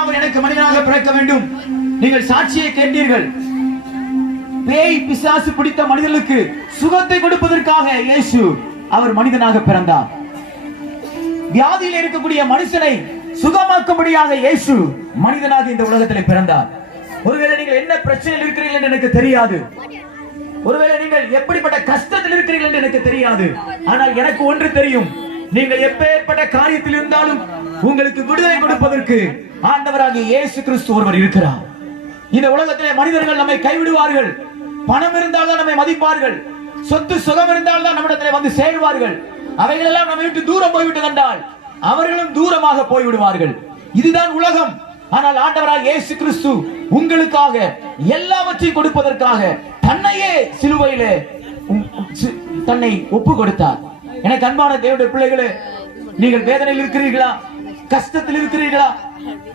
அவர் எனக்கு மனிதனாக பிறக்க வேண்டும். நீங்கள் சாட்சியை கேட்டீர்கள். பேய் பிசாசு பிடித்த மனிதர்களுக்கு சுகத்தை கொடுப்பதற்காக இயேசு அவர் மனிதனாக பிறந்தார். வியாதியில் இருக்கக்கூடிய மனுஷனை சுகமாக்கும்படியாக இயேசு மனிதனாக இந்த உலகத்தில் பிறந்தார். ஒருவேளை நீங்கள் என்ன பிரச்சனையில் இருக்கிறீர்கள் என்று எனக்கு தெரியாது. ஒருவேளை நீங்கள் எப்படிப்பட்ட கஷ்டத்தில் இருக்கிறீர்கள் என்று எனக்கு தெரியாது. ஆனால் எனக்கு ஒன்று தெரியும், நீங்கள் எப்பேற்பட்ட காரியத்தில் இருந்தாலும் உங்களுக்கு விடுதலை கொடுப்பதற்கு ஆண்டவராகிய இயேசு கிறிஸ்து ஒருவர் இருக்கிறார். இந்த உலகத்திலே மனிதர்கள் நம்மை கைவிடுவார்கள். பணம் இருந்தால் தான் நம்மை மதிப்பார்கள். சொத்து சுகம் இருந்தால் தான் நம்மிடத்திலே வந்து சேருவார்கள். அவைகள் எல்லாம் நம்மை விட்டு தூரம் போய்விட்டு கண்டால் அவர்களும் தூரமாக போய்விடுவார்கள். இதுதான் உலகம். ஆனால் ஆண்டவராகிய இயேசு கிறிஸ்து உங்களுக்காக எல்லாவற்றையும் கொடுப்பதற்காக தன்னையே சிலுவையிலே தன்னை ஒப்பு கொடுத்தார். எனக்கு அன்பான தேவனுடைய பிள்ளைகளே, நீங்கள் வேதனையில் இருக்கிறீர்களா? கஷ்டத்தில் இருக்கிறீர்களா?